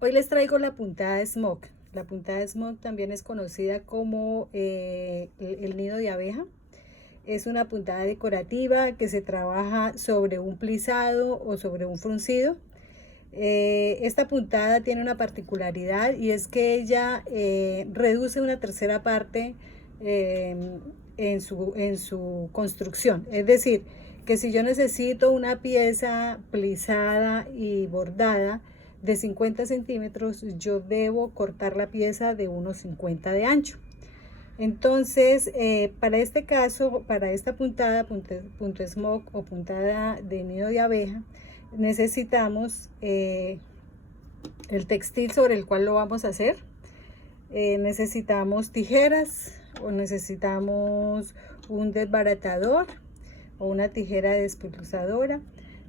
Hoy les traigo la puntada de smoke. La puntada de smoke también es conocida como el nido de abeja. Es una puntada decorativa que se trabaja sobre un plisado o sobre un fruncido. Esta puntada tiene una particularidad y es que ella reduce una tercera parte en su construcción. Es decir, que si yo necesito una pieza plisada y bordada de 50 centímetros, yo debo cortar la pieza de unos 50 de ancho. Entonces, para este caso, para esta puntada, punto smoke o puntada de nido de abeja, necesitamos el textil sobre el cual lo vamos a hacer. Necesitamos tijeras o necesitamos un desbaratador o una tijera despulsadora.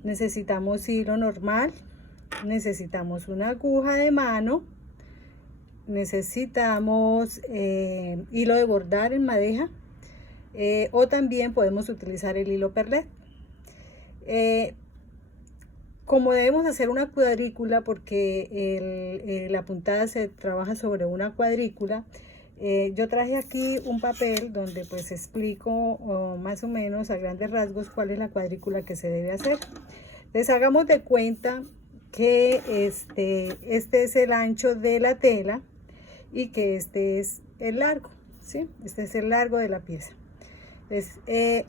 Necesitamos hilo normal. Necesitamos una aguja de mano. Necesitamos hilo de bordar en madeja. O también podemos utilizar el hilo perlet. Como debemos hacer una cuadrícula, porque la puntada se trabaja sobre una cuadrícula, yo traje aquí un papel donde pues explico más o menos a grandes rasgos cuál es la cuadrícula que se debe hacer. Les hagamos de cuenta que este es el ancho de la tela y que este es el largo, ¿sí? Este es el largo de la pieza. Entonces,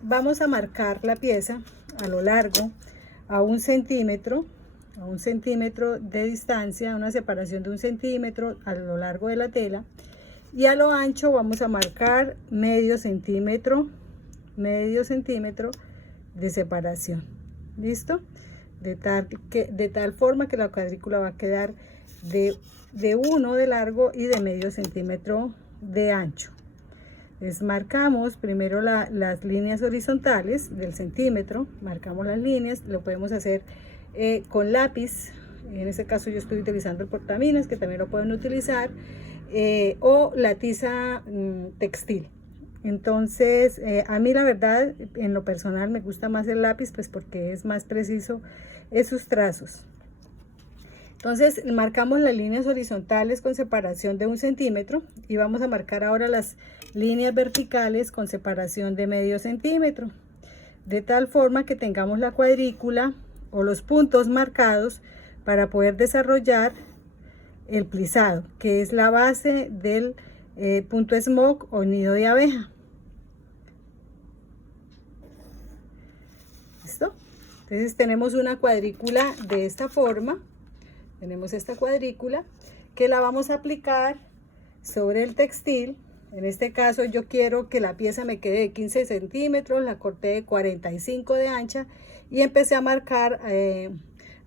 vamos a marcar la pieza a lo largo a 1 centímetro, de distancia, una separación de 1 centímetro a lo largo de la tela, y a lo ancho vamos a marcar medio centímetro de separación. ¿Listo? De tal forma que la cuadrícula va a quedar de 1 de largo y de medio centímetro de ancho. Les marcamos primero las líneas horizontales del centímetro, marcamos las líneas, lo podemos hacer con lápiz. En este caso yo estoy utilizando el portaminas, que también lo pueden utilizar, o la tiza textil. Entonces a mí la verdad, en lo personal, me gusta más el lápiz, pues porque es más preciso esos trazos. Entonces marcamos las líneas horizontales con separación de 1 centímetro y vamos a marcar ahora las líneas verticales con separación de medio centímetro, de tal forma que tengamos la cuadrícula o los puntos marcados para poder desarrollar el plisado, que es la base del punto smoke o nido de abeja. ¿Listo? Entonces tenemos una cuadrícula de esta forma. Tenemos esta cuadrícula que la vamos a aplicar sobre el textil. En este caso yo quiero que la pieza me quede de 15 centímetros, la corté de 45 de ancha y empecé a marcar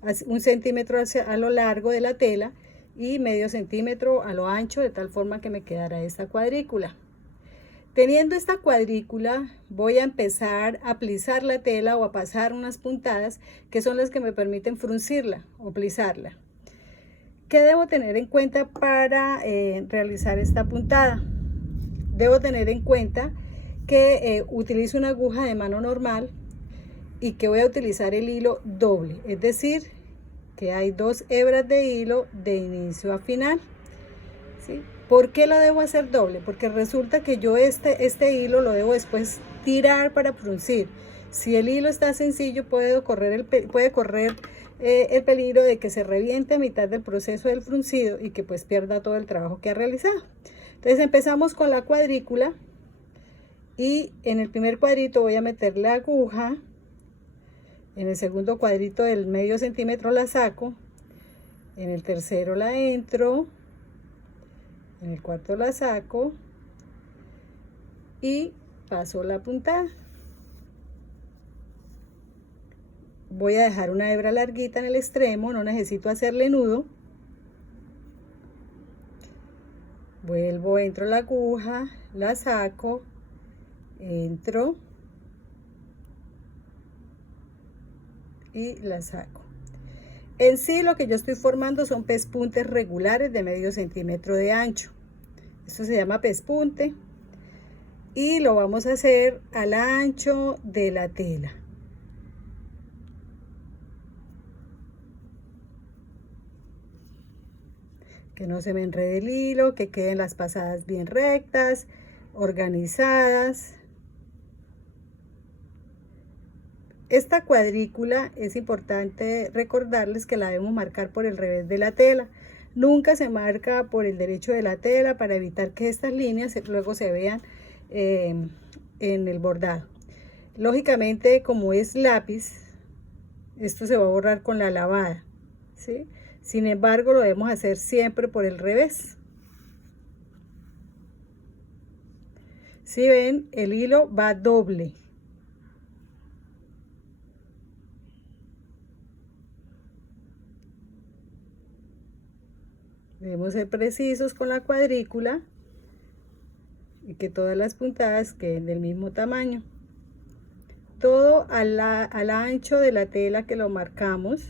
1 centímetro a lo largo de la tela y medio centímetro a lo ancho, de tal forma que me quedara esta cuadrícula. Teniendo esta cuadrícula, voy a empezar a plisar la tela o a pasar unas puntadas que son las que me permiten fruncirla o plisarla. ¿Qué debo tener en cuenta para realizar esta puntada? Debo tener en cuenta que utilizo una aguja de mano normal y que voy a utilizar el hilo doble, es decir, que hay 2 hebras de hilo de inicio a final, ¿sí? ¿Por qué lo debo hacer doble? Porque resulta que yo este hilo lo debo después tirar para fruncir. Si el hilo está sencillo, puede correr el peligro de que se reviente a mitad del proceso del fruncido y que pues pierda todo el trabajo que ha realizado. Entonces empezamos con la cuadrícula y en el primer cuadrito voy a meter la aguja, en el segundo cuadrito del medio centímetro la saco, en el tercero la entro, en el cuarto la saco y paso la puntada. Voy a dejar una hebra larguita en el extremo, no necesito hacerle nudo. Vuelvo, entro la aguja, la saco, entro y la saco. En sí lo que yo estoy formando son pespuntes regulares de medio centímetro de ancho. Esto se llama pespunte y lo vamos a hacer al ancho de la tela. que no se me enrede el hilo, que queden las pasadas bien rectas, organizadas. Esta cuadrícula es importante recordarles que la debemos marcar por el revés de la tela. Nunca se marca por el derecho de la tela para evitar que estas líneas luego se vean en el bordado. Lógicamente, como es lápiz, esto se va a borrar con la lavada, ¿sí? Sin embargo, lo debemos hacer siempre por el revés. Si ven, el hilo va doble. Debemos ser precisos con la cuadrícula y que todas las puntadas queden del mismo tamaño. Todo al ancho de la tela que lo marcamos,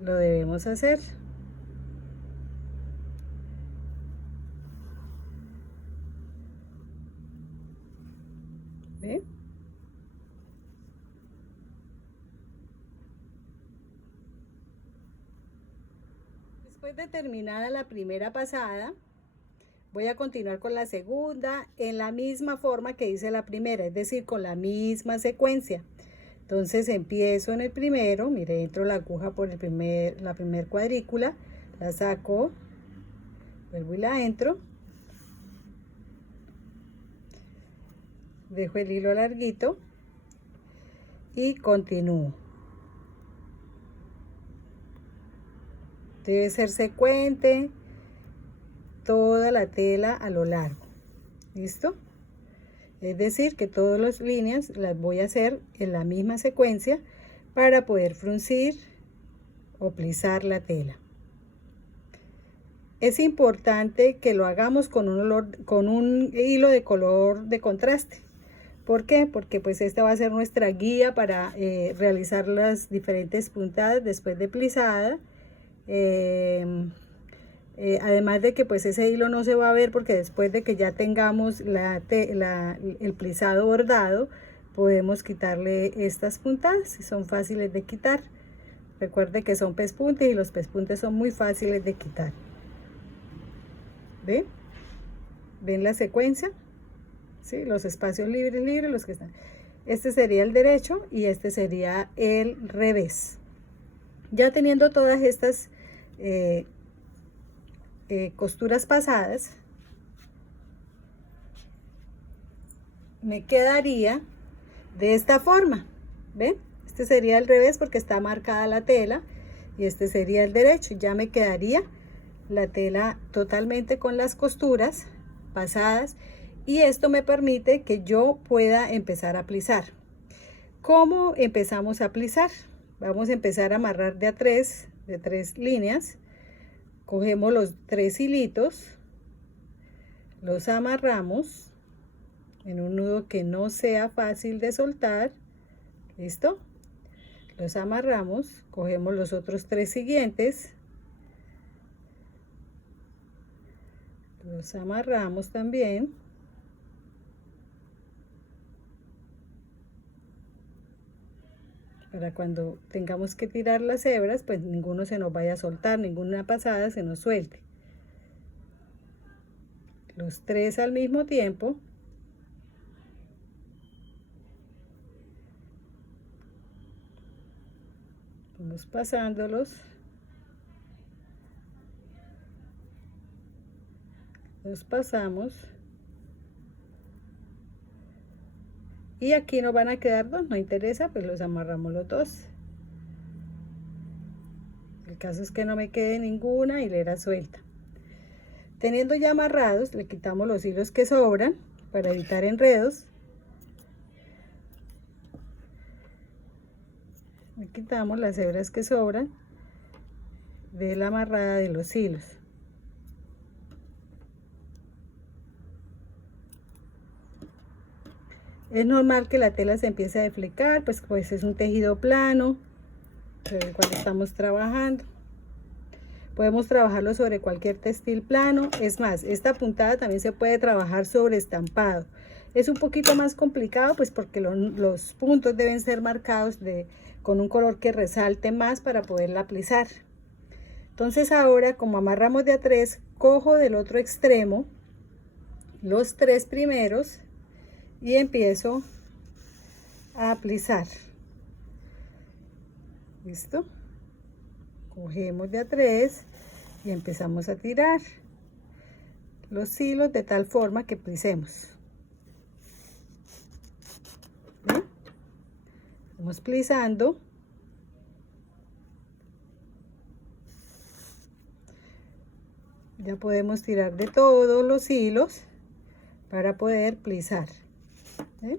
lo debemos hacer. ¿Ve? Después de terminada la primera pasada, voy a continuar con la segunda en la misma forma que hice la primera, es decir, con la misma secuencia. Entonces empiezo en el primero, mire, entro la aguja por la primer cuadrícula, la saco, vuelvo y la entro, dejo el hilo larguito y continúo. Debe ser secuente toda la tela a lo largo. ¿Listo? Es decir, que todas las líneas las voy a hacer en la misma secuencia para poder fruncir o plisar la tela. Es importante que lo hagamos con un hilo de color de contraste. ¿Por qué? Porque pues esta va a ser nuestra guía para realizar las diferentes puntadas después de plisada. Además de que pues ese hilo no se va a ver porque después de que ya tengamos el plisado bordado, podemos quitarle estas puntadas, son fáciles de quitar. Recuerde que son pespuntes y los pespuntes son muy fáciles de quitar. ¿Ven? ¿Ven la secuencia? ¿Sí? Los espacios libres, los que están. Este sería el derecho y este sería el revés. Ya teniendo todas estas costuras pasadas, me quedaría de esta forma. ¿Ven? Este sería el revés porque está marcada la tela y este sería el derecho. Ya me quedaría la tela totalmente con las costuras pasadas y esto me permite que yo pueda empezar a plisar. ¿Cómo empezamos a plisar? Vamos a empezar a amarrar de tres líneas. Cogemos los 3 hilitos, los amarramos en un nudo que no sea fácil de soltar. ¿Listo? Los amarramos, cogemos los otros 3 siguientes, los amarramos también. Para cuando tengamos que tirar las hebras, pues ninguno se nos vaya a soltar, ninguna pasada se nos suelte. Los 3 al mismo tiempo. Vamos pasándolos. Los pasamos. Y aquí nos van a quedar 2, no interesa, pues los amarramos los 2. El caso es que no me quede ninguna hilera suelta. Teniendo ya amarrados, le quitamos los hilos que sobran para evitar enredos. Le quitamos las hebras que sobran de la amarrada de los hilos. Es normal que la tela se empiece a deflecar, pues es un tejido plano sobre el cual estamos trabajando. Podemos trabajarlo sobre cualquier textil plano. Es más, esta puntada también se puede trabajar sobre estampado. Es un poquito más complicado, pues porque los puntos deben ser marcados con un color que resalte más para poderla alisar. Entonces ahora, como amarramos de a 3, cojo del otro extremo los 3 primeros y empiezo a alisar. ¿Listo? Cogemos de a 3 y empezamos a tirar los hilos de tal forma que plisemos. ¿Ven? Vamos plisando. Ya podemos tirar de todos los hilos para poder plisar. ¿Ven?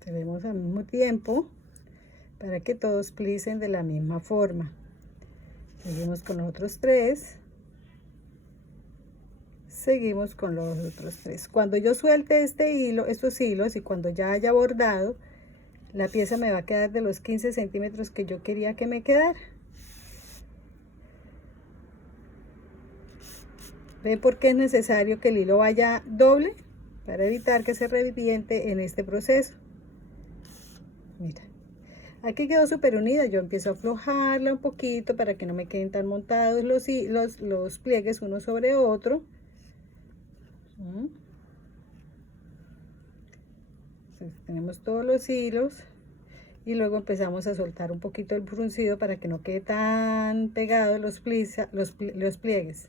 Tenemos al mismo tiempo para que todos plisen de la misma forma. Seguimos con los otros 3. Seguimos con los otros 3. Cuando yo suelte estos hilos y cuando ya haya bordado, la pieza me va a quedar de los 15 centímetros que yo quería que me quedara. ¿Ven por qué es necesario que el hilo vaya doble? Para evitar que se reviente en este proceso. Mira, aquí quedó súper unida. Yo empiezo a aflojarla un poquito para que no me queden tan montados los pliegues uno sobre otro. Entonces, tenemos todos los hilos y luego empezamos a soltar un poquito el fruncido para que no quede tan pegados los pliegues.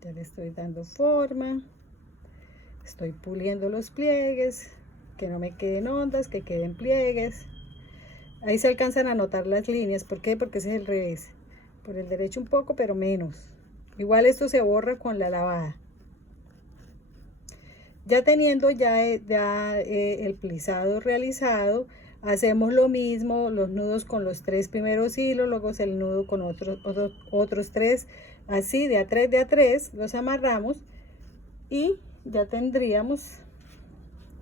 Ya le estoy dando forma, estoy puliendo los pliegues, que no me queden ondas, que queden pliegues. Ahí se alcanzan a notar las líneas. ¿Por qué? Porque ese es el revés. Por el derecho un poco, pero menos. Igual esto se borra con la lavada. Ya teniendo el plisado realizado, hacemos lo mismo, los nudos con los 3 primeros hilos, luego el nudo con otros 3, así de a 3, los amarramos y ya tendríamos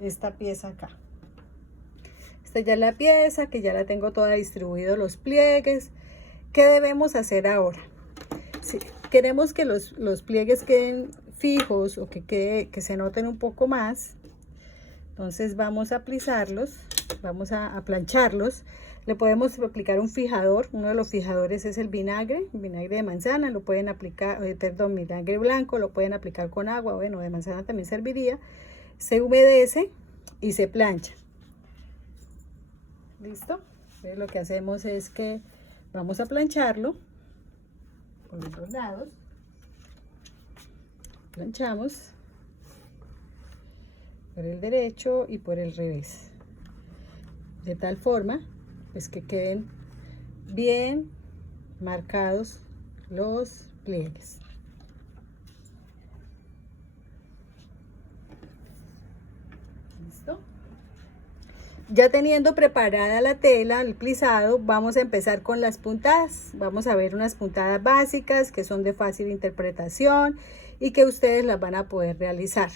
esta pieza acá. Esta ya es la pieza, que ya la tengo toda distribuido los pliegues. ¿Qué debemos hacer ahora? Si queremos que los pliegues queden fijos o que se noten un poco más, entonces vamos a plisarlos, vamos a plancharlos. Le podemos aplicar un fijador. Uno de los fijadores es el vinagre de manzana. Lo pueden aplicar, vinagre blanco, lo pueden aplicar con agua. Bueno, de manzana también serviría. Se humedece y se plancha. ¿Listo? Entonces, lo que hacemos es que vamos a plancharlo por los dos lados. Planchamos por el derecho y por el revés, de tal forma pues que queden bien marcados los pliegues. ¿Listo? Ya teniendo preparada la tela, el plisado, vamos a empezar con las puntadas. Vamos a ver unas puntadas básicas que son de fácil interpretación y que ustedes las van a poder realizar.